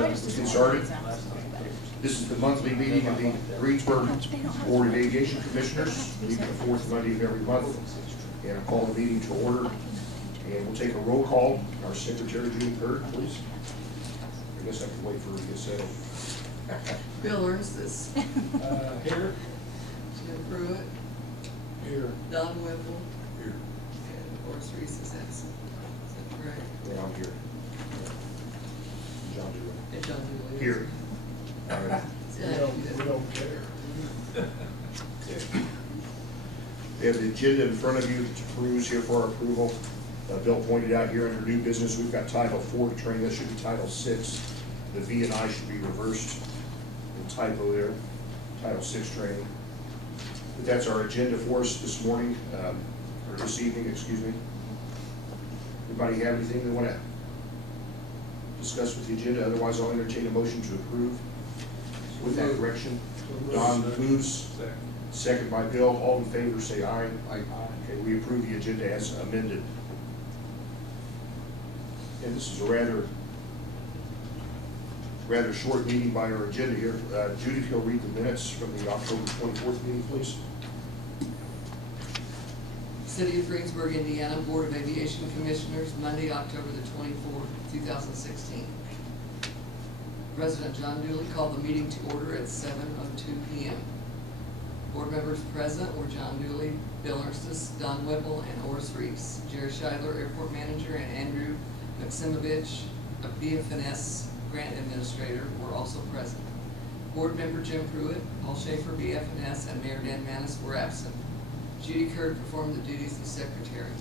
let's get started. This is the monthly meeting of the Greensburg Board of Aviation Commissioners, meeting the fourth Monday of every month. And I'll call the meeting to order. And we'll take a roll call. Our Secretary, Judy Kirk, please. I guess I can wait for her to get settled. Bill Ernst. Here. Jim Pruitt. Here. Don Whipple. Here. And Horace Reese is absent. Is that correct? Yeah, I'm here. John Dewey. And John Dooley. Here. All right. We don't care. We have the agenda in front of you to peruse here for our approval. Bill pointed out here under new business, we've got Title 4 training. That should be Title 6. The V and I should be reversed. The typo there. Title 6 training. But that's our agenda for us this morning, or this evening, excuse me. Anybody have anything they want to discuss with the agenda? Otherwise, I'll entertain a motion to approve with that correction. Don moves. Second by Bill. All in favor say aye. Aye. Okay, we approve the agenda as amended. And this is a rather short meeting by our agenda here. Judy, if you'll read the minutes from the October 24th meeting, please. City of Greensburg, Indiana, Board of Aviation Commissioners, Monday, October the 24th, 2016. President John Dooley called the meeting to order at 7:02 p.m. Board members present were John Dooley, Bill Ernst, Don Whipple, and Horace Reese. Jerry Scheidler, Airport Manager, and Andrew Maximovich, a BF&S Grant Administrator, were also present. Board member Jim Pruitt, Paul Shaffer, BF&S, and Mayor Dan Manis were absent. Judy Kirk performed the duties of Secretary.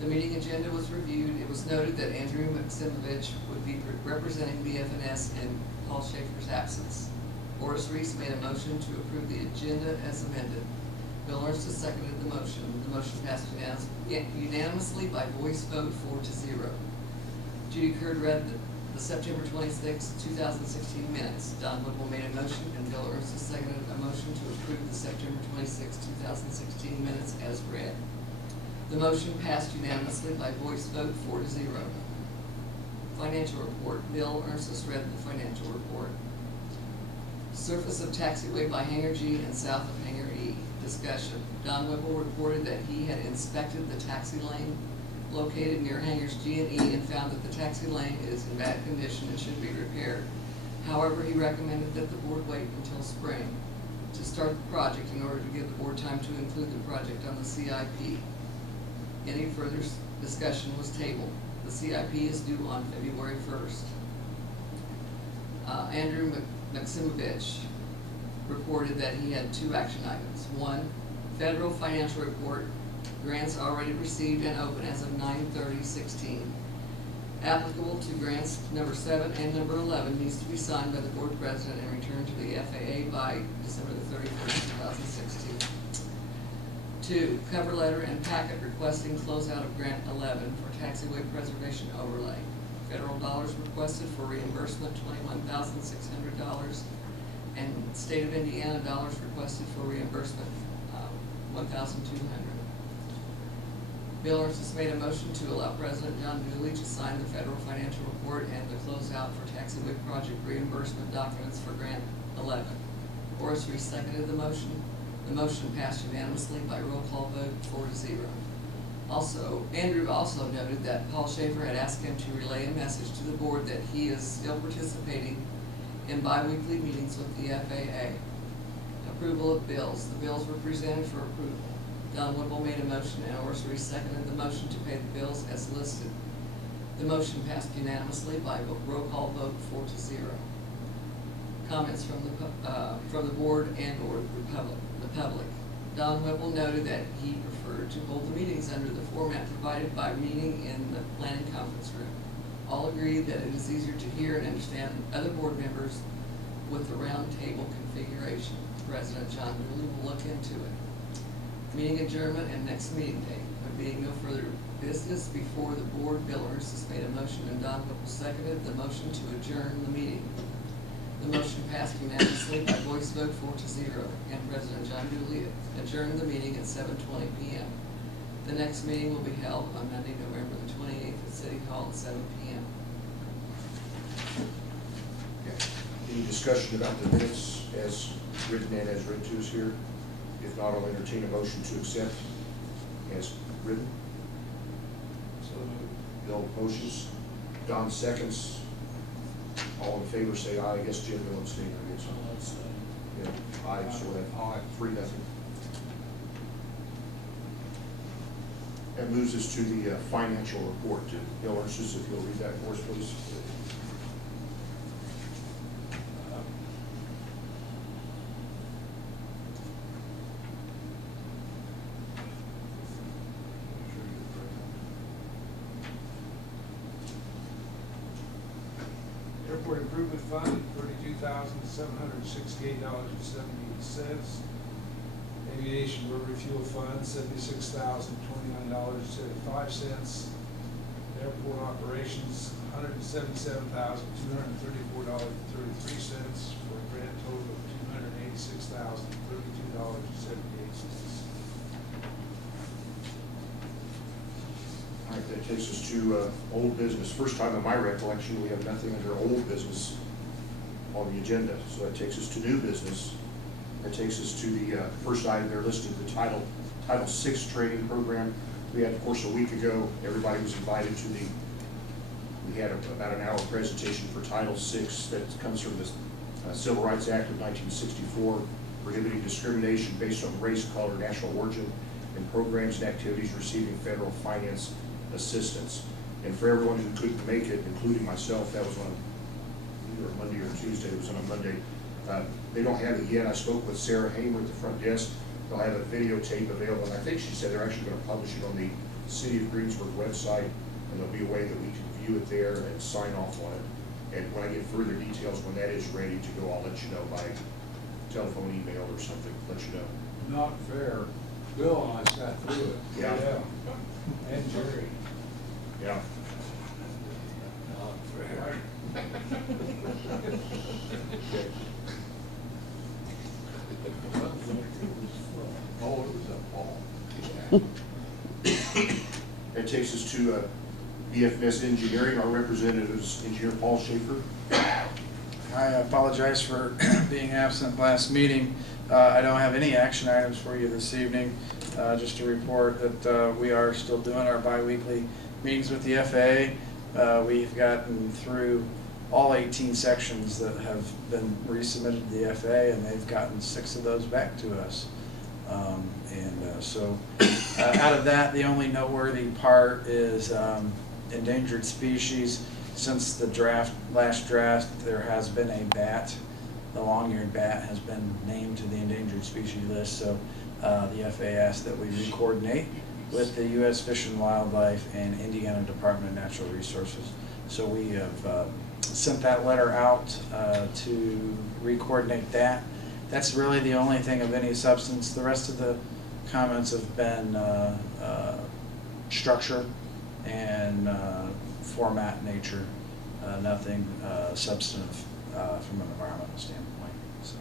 The meeting agenda was reviewed. It was noted that Andrew Maximovich would be representing BF&S in Paul Shaffer's absence. Horace Reese made a motion to approve the agenda as amended. Bill Ernst seconded the motion. The motion passed unanimously by voice vote 4-0. Judy Kirk read the September 26, 2016 minutes. Don Whipple made a motion, and Bill Ernst seconded a motion to approve the September 26, 2016 minutes as read. The motion passed unanimously by voice vote 4-0. Financial report. Bill Ernst read the financial report. Surface of taxiway by Hangar G and south of Hangar E. Discussion. Don Whipple reported that he had inspected the taxi lane located near Hangars G and E and found that the taxi lane is in bad condition and should be repaired. However, he recommended that the board wait until spring to start the project in order to give the board time to include the project on the CIP. Any further discussion was tabled. The CIP is due on February 1st. Andrew Maximovich reported that he had two action items. One, federal financial report, grants already received and open as of 9/30/16. Applicable to grants number 7 and number 11 needs to be signed by the board president and returned to the FAA by December the 31st, 2016. 2, cover letter and packet requesting closeout of grant 11 for taxiway preservation overlay. Federal dollars requested for reimbursement $21,600, and state of Indiana dollars requested for reimbursement $1,200. Bill Ernst made a motion to allow President John Dooley to sign the federal financial report and the closeout for taxiway project reimbursement documents for grant 11. Horace Reese seconded the motion. The motion passed unanimously by roll call vote 4-0. Andrew also noted that Paul Shaffer had asked him to relay a message to the board that he is still participating in bi-weekly meetings with the FAA. Approval of bills. The bills were presented for approval. Don Whipple made a motion and Horace Reese seconded the motion to pay the bills as listed. The motion passed unanimously by roll call vote 4-0. Comments from the board and or the public. Don Whipple noted that he preferred to hold the meetings under the format provided by meeting in the planning conference room. All agreed that it is easier to hear and understand other board members with the round table configuration. President John Dooley will look into it. Meeting adjournment and next meeting date. There being no further business before the board, Bill Ernst has made a motion and Don Whipple seconded the motion to adjourn the meeting. The motion passed unanimously by voice vote 4-0, and President John Dooley adjourned the meeting at 7:20 p.m. The next meeting will be held on Monday, November the 28th at City Hall at 7 p.m. discussion about the minutes as written and as read to us here? If not, I'll entertain a motion to accept as written. So, Bill motions, Don seconds. All in favor say aye. I guess Jim will abstain, I guess. let's, Yeah, aye, so Aye. that 3-0. That moves us to the financial report. Bill Ernst, if you'll read that for us, please. Airport Improvement Fund, $32,768.78. Aviation Rotary Fuel Fund, $76,029.75. Airport Operations, $177,234.33 for a grand total of $286,032.78. All right, that takes us to old business. First time in my recollection, we have nothing under old business on the agenda. So that takes us to new business. That takes us to the first item there listed, the Title VI training program. We had, of course, a week ago, everybody was invited to we had about an hour presentation for Title VI that comes from the Civil Rights Act of 1964, prohibiting discrimination based on race, color, national origin, and programs and activities receiving federal finance assistance. And for everyone who couldn't make it, including myself, that was on either a Monday or Tuesday. It was on a Monday. They don't have it yet. I spoke with Sarah Hamer at the front desk. They'll have a videotape available, and I think she said they're actually going to publish it on the City of Greensburg website, and there'll be a way that we can view it there and sign off on it. And when I get further details, when that is ready to go, I'll let you know by telephone, email, or something. Let you know. Not fair. Bill and I sat through it. Yeah. And Jerry. Yeah. Not fair. Okay. Oh, it was a ball. That takes us to BF&S Engineering. Our representative is Engineer Paul Shaffer. I apologize for being absent last meeting. I don't have any action items for you this evening. Just to report that we are still doing our bi-weekly meetings with the FAA. We've gotten through all 18 sections that have been resubmitted to the FAA, and they've gotten 6 of those back to us. So out of that, the only noteworthy part is endangered species. Since the last draft, there has been a bat. The long-eared bat has been named to the endangered species list, so the FAA asked that we re-coordinate with the U.S. Fish and Wildlife and Indiana Department of Natural Resources. So we have sent that letter out to re-coordinate that. That's really the only thing of any substance. The rest of the comments have been structure and format nature, nothing substantive from an environmental standpoint. So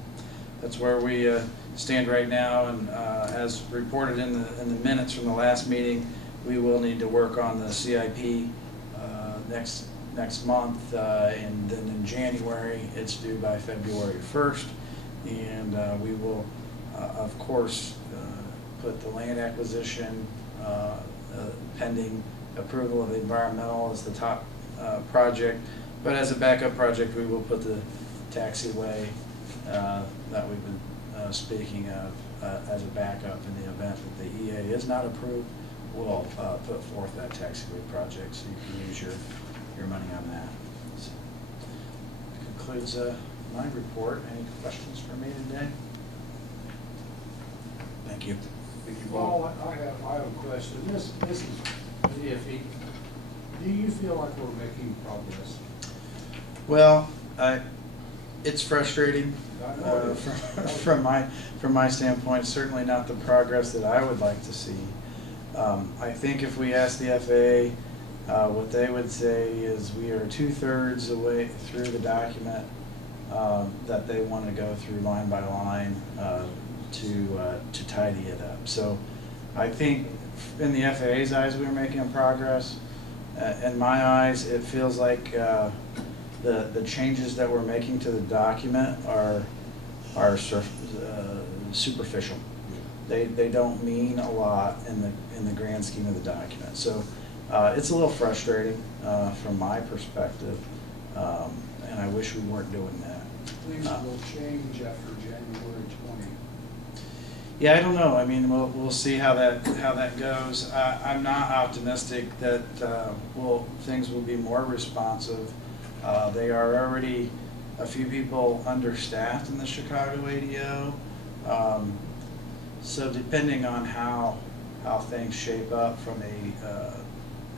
that's where we stand right now, and as reported in the minutes from the last meeting, we will need to work on the CIP next month, and then in January it's due by February 1st, and we will of course put the land acquisition pending approval of the environmental as the top project, but as a backup project we will put the taxiway that we've been speaking of as a backup in the event that the EA is not approved. We'll put forth that taxiway project so you can use your money on that. So that concludes my report. Any questions for me today? Thank you. Thank you, Paul. Well, I have a question. This is DFE. Do you feel like we're making progress? Well, it's frustrating I from my standpoint. Certainly not the progress that I would like to see. I think if we ask the FAA, what they would say is we are 2/3 the way through the document that they want to go through line by line to tidy it up. So I think in the FAA's eyes we're making progress. In my eyes, it feels like the changes that we're making to the document are superficial. They don't mean a lot in the grand scheme of the document. So it's a little frustrating from my perspective, and I wish we weren't doing that. Things will change after January 20. Yeah, I don't know. I mean, we'll see how that goes. I'm not optimistic that things will be more responsive. They are already a few people understaffed in the Chicago ADO. So depending on how things shape up from a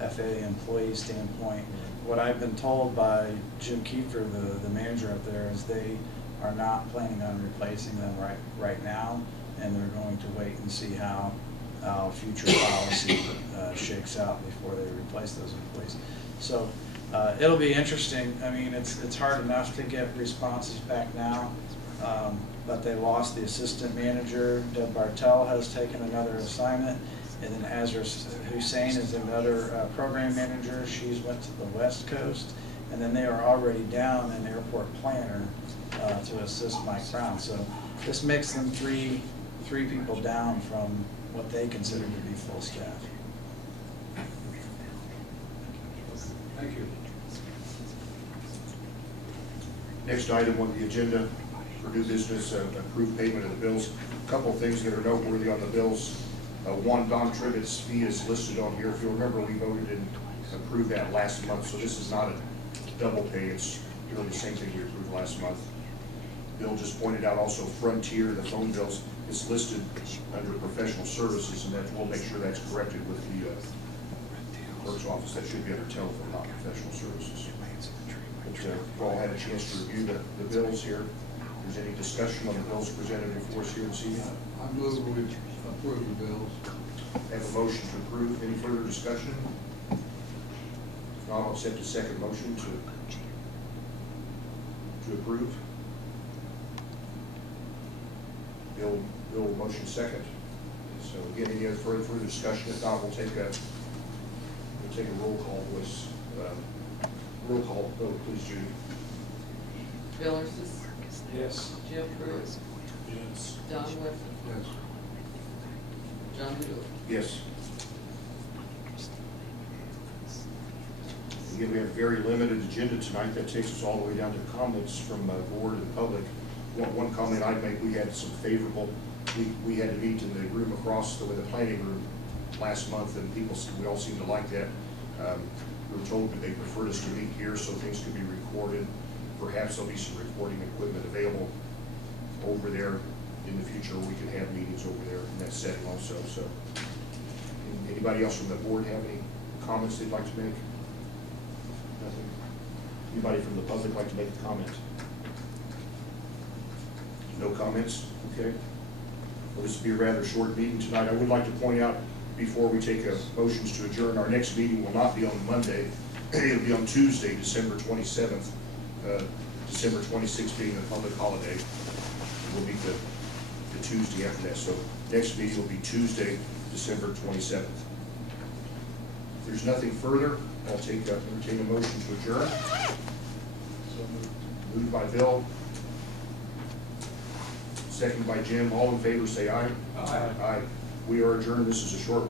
FAA employee standpoint, what I've been told by Jim Kiefer, the manager up there, is they are not planning on replacing them right now, and they're going to wait and see how future policy shakes out before they replace those employees. So it'll be interesting. I mean, it's hard enough to get responses back now, but they lost the assistant manager. Deb Bartel has taken another assignment, and then Azra Hussein is another program manager. She's went to the West Coast, and then they are already down an airport planner to assist Mike Brown. So this makes them three people down from what they consider to be full staff. Thank you. Next item on the agenda for new business, approved payment of the bills. A couple of things that are noteworthy on the bills. One, Don Tribbett's fee is listed on here. If you remember, we voted and approved that last month, so this is not a double pay. It's really the same thing we approved last month. Bill just pointed out also Frontier, the phone bills, is listed under professional services, and that we'll make sure that's corrected with the clerk's office. That should be under telephone, not professional services. But we've all had a chance to review the bills here. If there's any discussion on the bills presented before us here this evening? I move we approve the bills. Have a motion to approve. Any further discussion? If not, I'll accept a second motion to approve. Bill motion second. So again, any other further discussion? If not, we'll take a roll call voice. Roll call vote, please, Judy. Bill Erstis, Yes. Jim Pruitt, Yes. Don Whipple, Yes. John Dooley. Yes. Again, we have a very limited agenda tonight. That takes us all the way down to comments from the board and the public. One comment I'd make, we had some favorable, we had to meet in the room across the planning room last month, and we all seemed to like that. We were told that they preferred us to meet here so things could be recorded. Perhaps there'll be some recording equipment available over there in the future. We can have meetings over there in that setting also. So, anybody else from the board have any comments they'd like to make? Nothing. Anybody from the public like to make a comment? No comments? Okay. Well, this will be a rather short meeting tonight. I would like to point out, before we take motions to adjourn, our next meeting will not be on Monday. It'll be on Tuesday, December 27th. December 26th being a public holiday. We'll meet the Tuesday after that. So next meeting will be Tuesday, December 27th. If there's nothing further, I'll entertain a motion to adjourn. So moved by Bill. Second by Jim. All in favor say aye. Aye. Aye. We are adjourned. This is a short